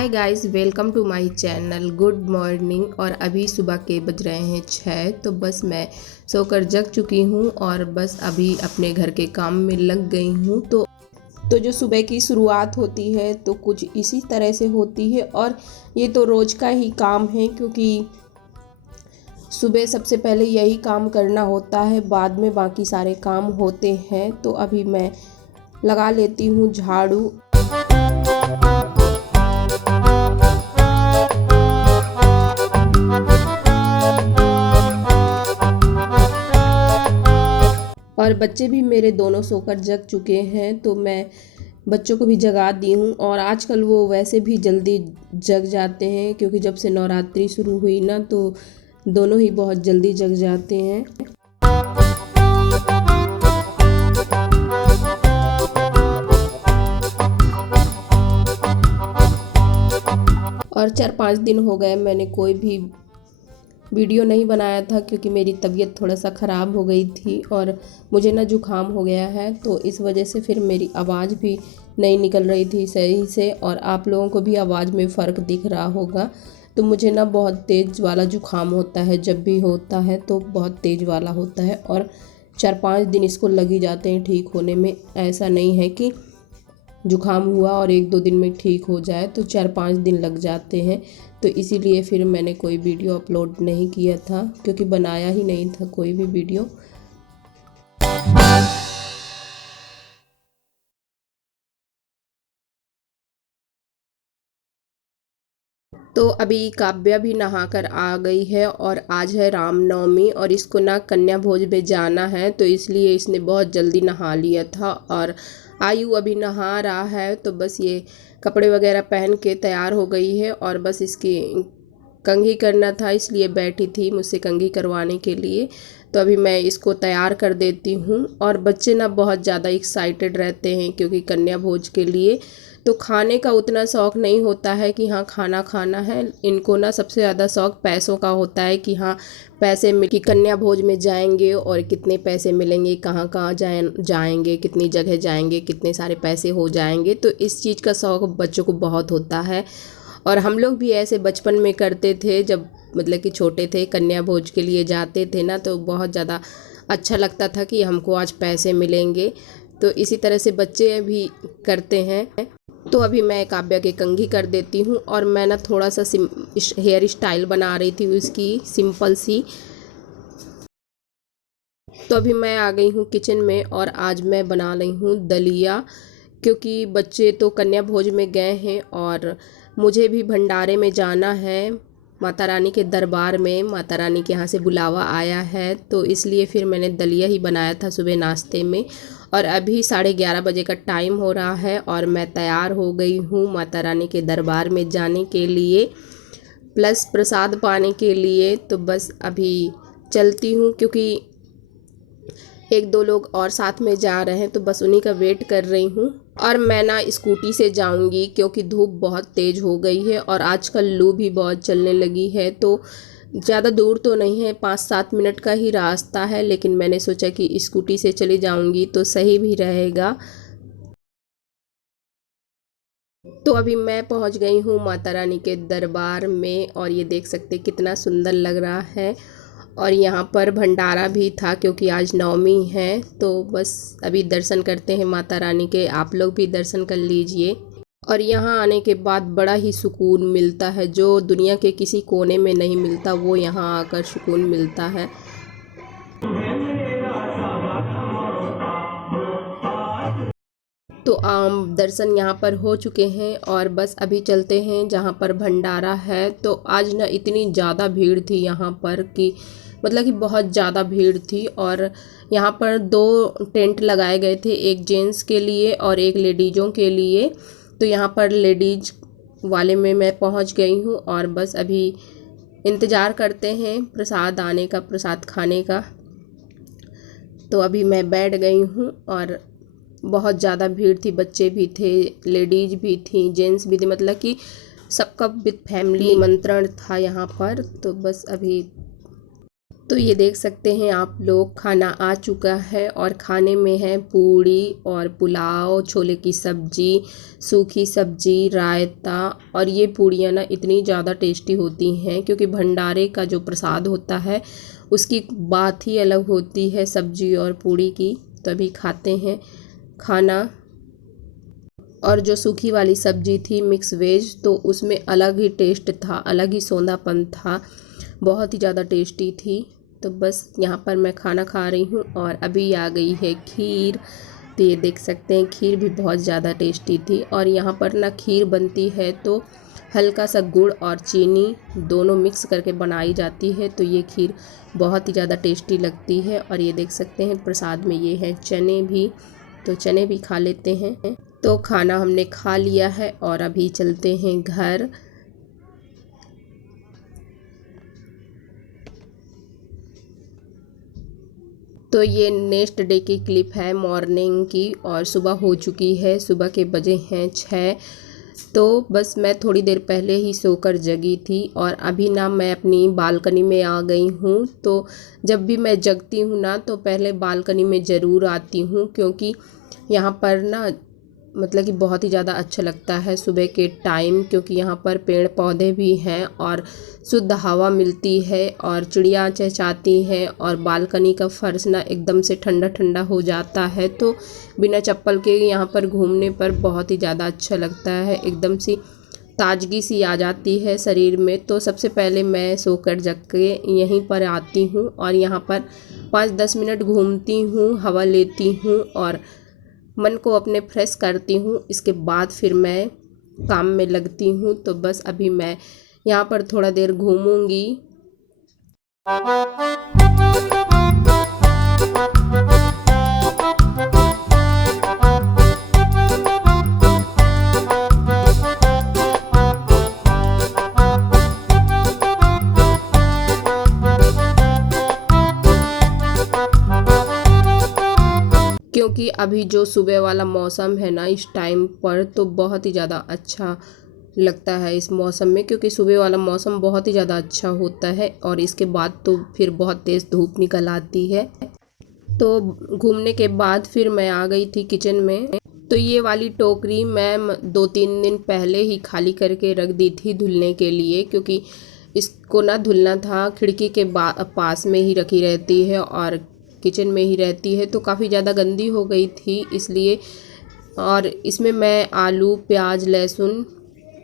Hi guys, welcome to my channel. Good morning. और अभी सुबह के बज रहे हैं 6। तो बस मैं सोकर जग चुकी हूँ और बस अभी अपने घर के काम में लग गई हूँ। तो जो सुबह की शुरुआत होती है तो कुछ इसी तरह से होती है और ये तो रोज़ का ही काम है, क्योंकि सुबह सबसे पहले यही काम करना होता है, बाद में बाकी सारे काम होते हैं। तो अभी मैं लगा लेती हूँ झाड़ू। और बच्चे भी मेरे दोनों सोकर जग चुके हैं, तो मैं बच्चों को भी जगा दी हूँ। और आजकल वो वैसे भी जल्दी जग जाते हैं, क्योंकि जब से नवरात्रि शुरू हुई ना, तो दोनों ही बहुत जल्दी जग जाते हैं। और 4-5 दिन हो गए मैंने कोई भी वीडियो नहीं बनाया था, क्योंकि मेरी तबीयत थोड़ा सा ख़राब हो गई थी और मुझे ना जुकाम हो गया है, तो इस वजह से फिर मेरी आवाज़ भी नहीं निकल रही थी सही से। और आप लोगों को भी आवाज़ में फ़र्क दिख रहा होगा। तो मुझे ना बहुत तेज़ वाला जुकाम होता है, जब भी होता है तो बहुत तेज़ वाला होता है और 4-5 दिन इसको लग ही जाते हैं ठीक होने में। ऐसा नहीं है कि जुकाम हुआ और 1-2 दिन में ठीक हो जाए, तो 4-5 दिन लग जाते हैं। तो इसीलिए फिर मैंने कोई वीडियो अपलोड नहीं किया था, क्योंकि बनाया ही नहीं था कोई भी वीडियो। तो अभी काव्या भी नहाकर आ गई है और आज है रामनवमी और इसको ना कन्या भोज में जाना है, तो इसलिए इसने बहुत जल्दी नहा लिया था। और आयु अभी नहा रहा है, तो बस ये कपड़े वगैरह पहन के तैयार हो गई है और बस इसकी कंघी करना था, इसलिए बैठी थी मुझसे कंघी करवाने के लिए। तो अभी मैं इसको तैयार कर देती हूँ। और बच्चे ना बहुत ज़्यादा एक्साइटेड रहते हैं, क्योंकि कन्या भोज के लिए तो खाने का उतना शौक़ नहीं होता है कि हाँ खाना खाना है। इनको ना सबसे ज़्यादा शौक़ पैसों का होता है कि हाँ पैसे मिल, कि कन्या भोज में जाएंगे और कितने पैसे मिलेंगे, कहाँ कहाँ जाएंगे, कितनी जगह जाएंगे, कितने सारे पैसे हो जाएंगे। तो इस चीज़ का शौक़ बच्चों को बहुत होता है। और हम लोग भी ऐसे बचपन में करते थे, जब मतलब कि छोटे थे, कन्या भोज के लिए जाते थे ना, तो बहुत ज़्यादा अच्छा लगता था कि हमको आज पैसे मिलेंगे। तो इसी तरह से बच्चे भी करते हैं। तो अभी मैं काव्या की कंघी कर देती हूँ और मैं ना थोड़ा सा हेयर स्टाइल बना रही थी उसकी, सिंपल सी। तो अभी मैं आ गई हूँ किचन में और आज मैं बना रही हूँ दलिया, क्योंकि बच्चे तो कन्या भोज में गए हैं और मुझे भी भंडारे में जाना है, माता रानी के दरबार में। माता रानी के यहाँ से बुलावा आया है, तो इसलिए फिर मैंने दलिया ही बनाया था सुबह नाश्ते में। और अभी 11:30 बजे का टाइम हो रहा है और मैं तैयार हो गई हूँ माता रानी के दरबार में जाने के लिए, प्लस प्रसाद पाने के लिए। तो बस अभी चलती हूँ, क्योंकि 1-2 लोग और साथ में जा रहे हैं, तो बस उन्हीं का वेट कर रही हूँ। और मैं ना स्कूटी से जाऊंगी, क्योंकि धूप बहुत तेज़ हो गई है और आजकल लू भी बहुत चलने लगी है। तो ज़्यादा दूर तो नहीं है, 5-7 मिनट का ही रास्ता है, लेकिन मैंने सोचा कि स्कूटी से चली जाऊंगी तो सही भी रहेगा। तो अभी मैं पहुंच गई हूँ माता रानी के दरबार में और ये देख सकते कितना सुंदर लग रहा है। और यहाँ पर भंडारा भी था, क्योंकि आज नवमी है। तो बस अभी दर्शन करते हैं माता रानी के, आप लोग भी दर्शन कर लीजिए। और यहाँ आने के बाद बड़ा ही सुकून मिलता है, जो दुनिया के किसी कोने में नहीं मिलता, वो यहाँ आकर सुकून मिलता है। तो दर्शन यहाँ पर हो चुके हैं और बस अभी चलते हैं जहाँ पर भंडारा है। तो आज ना इतनी ज़्यादा भीड़ थी यहाँ पर कि मतलब कि बहुत ज़्यादा भीड़ थी। और यहाँ पर 2 टेंट लगाए गए थे, एक जेंट्स के लिए और एक लेडीज़ों के लिए। तो यहाँ पर लेडीज वाले में मैं पहुँच गई हूँ और बस अभी इंतज़ार करते हैं प्रसाद आने का, प्रसाद खाने का। तो अभी मैं बैठ गई हूँ और बहुत ज़्यादा भीड़ थी, बच्चे भी थे, लेडीज भी थी, जेंट्स भी थे, मतलब कि सबका विद फैमिली निमंत्रण था यहाँ पर। तो बस अभी तो ये देख सकते हैं आप लोग, खाना आ चुका है और खाने में है पूड़ी और पुलाव, छोले की सब्जी, सूखी सब्जी, रायता। और ये पूड़ियाँ ना इतनी ज़्यादा टेस्टी होती हैं क्योंकि भंडारे का जो प्रसाद होता है उसकी बात ही अलग होती है सब्जी और पूड़ी की। तो अभी खाते हैं खाना। और जो सूखी वाली सब्जी थी मिक्स वेज, तो उसमें अलग ही टेस्ट था, अलग ही सौंधापन था, बहुत ही ज़्यादा टेस्टी थी। तो बस यहाँ पर मैं खाना खा रही हूँ और अभी आ गई है खीर। तो ये देख सकते हैं खीर भी बहुत ज़्यादा टेस्टी थी। और यहाँ पर ना खीर बनती है तो हल्का सा गुड़ और चीनी दोनों मिक्स करके बनाई जाती है, तो ये खीर बहुत ही ज़्यादा टेस्टी लगती है। और ये देख सकते हैं प्रसाद में ये है चने भी, तो चने भी खा लेते हैं। तो खाना हमने खा लिया है और अभी चलते हैं घर। तो ये नेक्स्ट डे की क्लिप है मॉर्निंग की और सुबह हो चुकी है, सुबह के बजे हैं 6। तो बस मैं थोड़ी देर पहले ही सोकर जगी थी और अभी ना मैं अपनी बालकनी में आ गई हूँ। तो जब भी मैं जगती हूँ ना तो पहले बालकनी में ज़रूर आती हूँ, क्योंकि यहाँ पर ना मतलब कि बहुत ही ज़्यादा अच्छा लगता है सुबह के टाइम, क्योंकि यहाँ पर पेड़ पौधे भी हैं और शुद्ध हवा मिलती है और चिड़िया चहचहाती हैं और बालकनी का फर्श ना एकदम से ठंडा ठंडा हो जाता है। तो बिना चप्पल के यहाँ पर घूमने पर बहुत ही ज़्यादा अच्छा लगता है, एकदम सी ताजगी सी आ जाती है शरीर में। तो सबसे पहले मैं सोकर जग के यहीं पर आती हूँ और यहाँ पर 5-10 मिनट घूमती हूँ, हवा लेती हूँ और मन को अपने फ्रेश करती हूँ। इसके बाद फिर मैं काम में लगती हूँ। तो बस अभी मैं यहाँ पर थोड़ा देर घूमूंगी। क्योंकि अभी जो सुबह वाला मौसम है ना इस टाइम पर, तो बहुत ही ज़्यादा अच्छा लगता है इस मौसम में, क्योंकि सुबह वाला मौसम बहुत ही ज़्यादा अच्छा होता है और इसके बाद तो फिर बहुत तेज़ धूप निकल आती है। तो घूमने के बाद फिर मैं आ गई थी किचन में। तो ये वाली टोकरी मैं 2-3 दिन पहले ही खाली करके रख दी थी धुलने के लिए, क्योंकि इसको ना धुलना था। खिड़की के पास में ही रखी रहती है और किचन में ही रहती है, तो काफ़ी ज़्यादा गंदी हो गई थी इसलिए। और इसमें मैं आलू, प्याज, लहसुन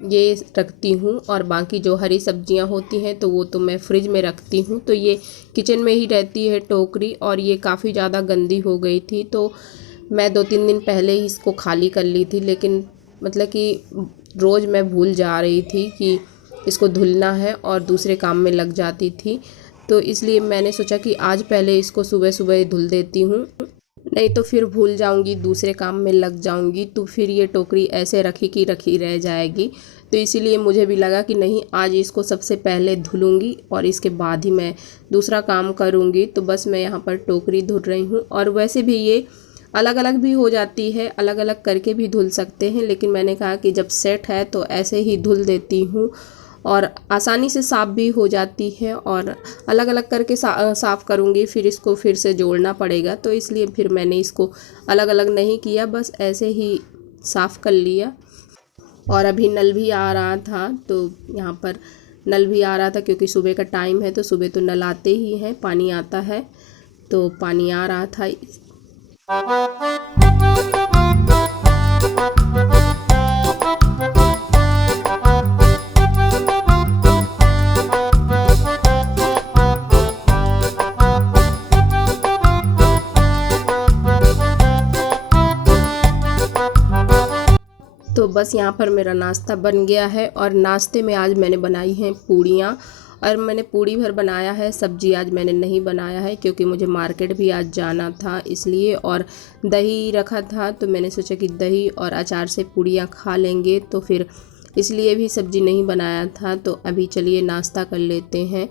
ये रखती हूँ और बाकी जो हरी सब्जियाँ होती हैं तो वो तो मैं फ्रिज में रखती हूँ। तो ये किचन में ही रहती है टोकरी और ये काफ़ी ज़्यादा गंदी हो गई थी, तो मैं 2-3 दिन पहले ही इसको खाली कर ली थी। लेकिन मतलब कि रोज़ मैं भूल जा रही थी कि इसको धुलना है और दूसरे काम में लग जाती थी। तो इसलिए मैंने सोचा कि आज पहले इसको सुबह सुबह धुल देती हूँ, नहीं तो फिर भूल जाऊंगी, दूसरे काम में लग जाऊंगी, तो फिर ये टोकरी ऐसे रखी की रखी रह जाएगी। तो इसीलिए मुझे भी लगा कि नहीं, आज इसको सबसे पहले धुलूंगी और इसके बाद ही मैं दूसरा काम करूंगी। तो बस मैं यहाँ पर टोकरी धुल रही हूँ। और वैसे भी ये अलग अलग भी हो जाती है, अलग अलग करके भी धुल सकते हैं, लेकिन मैंने कहा कि जब सेट है तो ऐसे ही धुल देती हूँ और आसानी से साफ़ भी हो जाती है। और अलग अलग करके साफ़ करूँगी फिर इसको फिर से जोड़ना पड़ेगा, तो इसलिए फिर मैंने इसको अलग अलग नहीं किया, बस ऐसे ही साफ़ कर लिया। और अभी नल भी आ रहा था, तो यहाँ पर नल भी आ रहा था क्योंकि सुबह का टाइम है, तो सुबह तो नल आते ही हैं, पानी आता है, तो पानी आ रहा था। तो बस यहाँ पर मेरा नाश्ता बन गया है और नाश्ते में आज मैंने बनाई हैं पूड़ियाँ, और मैंने पूड़ी भर बनाया है, सब्जी आज मैंने नहीं बनाया है क्योंकि मुझे मार्केट भी आज जाना था इसलिए। और दही रखा था तो मैंने सोचा कि दही और अचार से पूड़ियाँ खा लेंगे, तो फिर इसलिए भी सब्जी नहीं बनाया था। तो अभी चलिए नाश्ता कर लेते हैं।